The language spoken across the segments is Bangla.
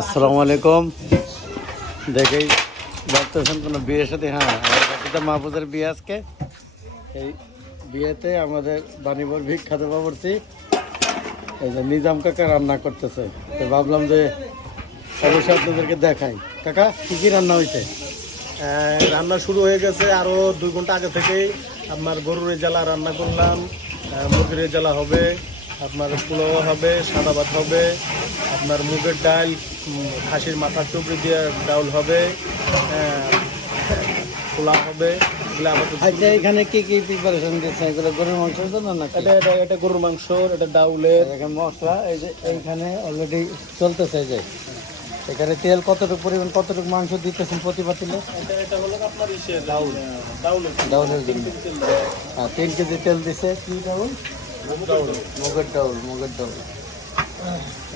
আসসালামু আলাইকুম। দেখেই ভাবতেছেন কোনো বিয়ের সাথে? হ্যাঁ আমার বাকিটা মাহফুজের বিয়ে আজকে। এই বিয়েতে আমাদের বাণীবর বিখ্যাত বাবরচি এই যে নিজাম কাকা রান্না করতেছে। তো ভাবলাম যে অবশ্যই আপনাদেরকে দেখাই। কাকা কী কী রান্না হয়েছে? রান্না শুরু হয়ে গেছে আরও দুই ঘণ্টা আগে থেকেই। আপনার গরুর জ্বালা রান্না করলাম মুরগির জ্বালা হবে আপনার পোলাও হবে সাদা ভাত হবে আপনার মুগের ডাল খাসির মাথা চুবড়ি দিয়ে ডাউল হবে আহ, পোলাও হবে আচ্ছা এখানে কি কি প্রিপারেশন এগুলো গরুর মাংসের জন্য নাকি? এটা এটা এটা গরুর মাংস এটা ডাউলের। এখানে মশলা এই যে এইখানে অলরেডি চলতেছে যে। এখানে তেল কতটুকু পরিমাণ কতটুকু মাংস দিতেছেন প্রতি পাতিলে ডাউলের জন্য। হ্যাঁ তিন কেজি তেল দিছে। কি ডাউল? মুগের ডাউল মুগের ডাউল।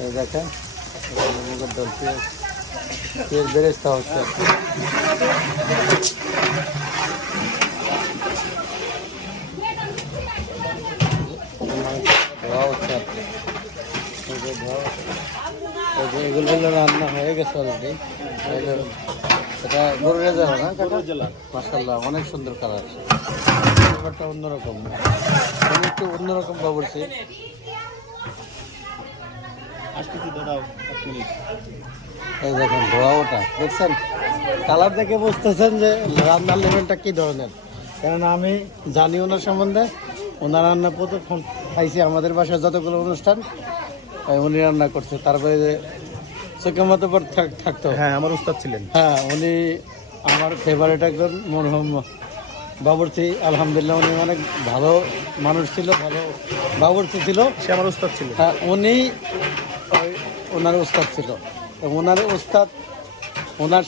এই দেখেন, মুগের ডাউল পেঁয়াজ পেঁয়াজ বেরেস্তা হচ্ছে। ধোয়া হচ্ছে। ধোয়া এগুলো রান্না হয়ে গেছে অলরেডি অনেক সুন্দর কালার। দেখছেন? দেখে বুঝতেছেন যে রান্নার লেভেলটা কি ধরনের। কেননা আমি জানি ওনার সম্বন্ধে। ওনার রান্না প্রথম খাইছি আমাদের বাসায় যতগুলো অনুষ্ঠান উনি রান্না করছে। তারপরে থাকতো হ্যাঁ আমার উস্তাদ ছিলেন। হ্যাঁ উনি আমার ফেভারিট একজন মরহম বাবুর্চি। আলহামদুলিল্লাহ উনি অনেক ভালো মানুষ ছিল ভালো বাবুর্চি ছিল। সে আমার উস্তাদ ছিলেন হ্যাঁ উনি ওনার উস্তাদ ছিল। ওনার উস্তাদ ওনার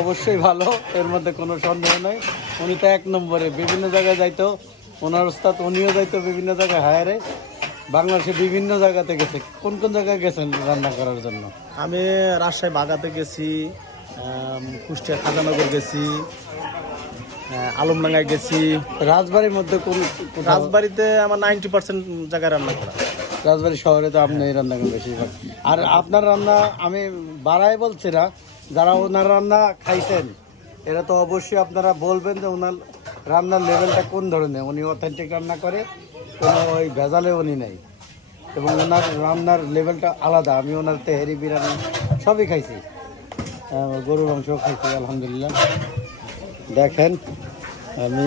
অবশ্যই ভালো এর মধ্যে কোনো সন্দেহ নেই। উনি তো এক নম্বরে বিভিন্ন জায়গায় যাইতো। ওনার উস্তাদ উনিও যাইতো বিভিন্ন জায়গায় হায়ারে। বাংলাদেশে বিভিন্ন জায়গাতে গেছে। কোন কোন জায়গায় গেছেন রান্না করার জন্য? আমি রাজশাহী বাগাতে গেছি কুষ্টিয়া খাজানগর গেছি আলমডাঙ্গায় গেছি। রাজবাড়ির মধ্যে কোন রাজবাড়িতে আমার নাইনটি পার্সেন্ট জায়গায় রান্না করা। রাজবাড়ি শহরে তো আপনি রান্না করেন বেশিরভাগ। আর আপনার রান্না আমি বাড়াই বলছি না যারা ওনার রান্না খাইছেন এরা তো অবশ্যই আপনারা বলবেন যে ওনার রান্নার লেভেলটা কোন ধরনের উনি অথেন্টিক রান্না করে কোনো ওই ভেজালে উনি নাই। এবং ওনার রান্নার লেভেলটা আলাদা। আমি ওনার তেহেরি, বিরিয়ানি সবই খাইছি। গরুর মাংস খাইছি, আলহামদুলিল্লাহ। দেখেন, আমি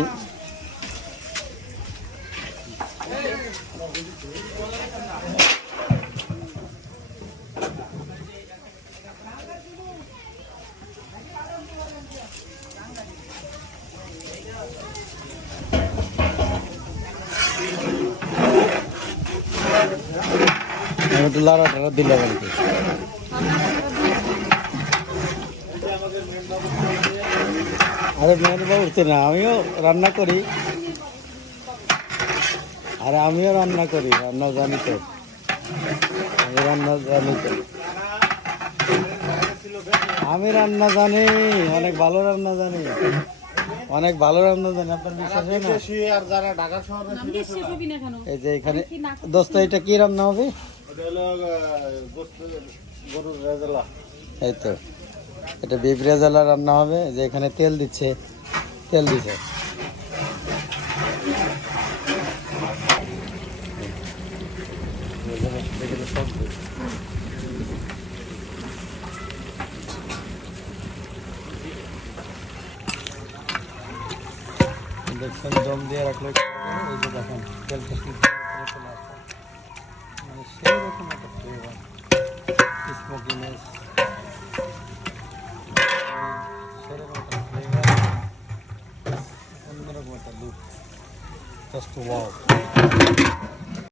একটু লাড়া টাড়া দিলাম আর আরে মেয়ের উঠছে না আমিও রান্না করি। আরে আমিও রান্না করি রান্না জানি তো। আমি রান্না জানি তো। আমি রান্না জানি অনেক ভালো রান্না জানি। অনেক ভালো রান্না জানি আপনার বিশ্বাস হয় না? আর যারা ঢাকা শহরে এই যে এখানে দোস্ত এটা কি রান্না হবে? গরুর এই তো এটা বিফ রেজালা রান্না হবে, যে এখানে তেল দিচ্ছে, তেল দিছে। দেখছেন, দম দিয়ে রাখলে। এই যে দেখেন। everyone. His smokiness. Set it on the flavor. And then I'm going to loop. Just to wow.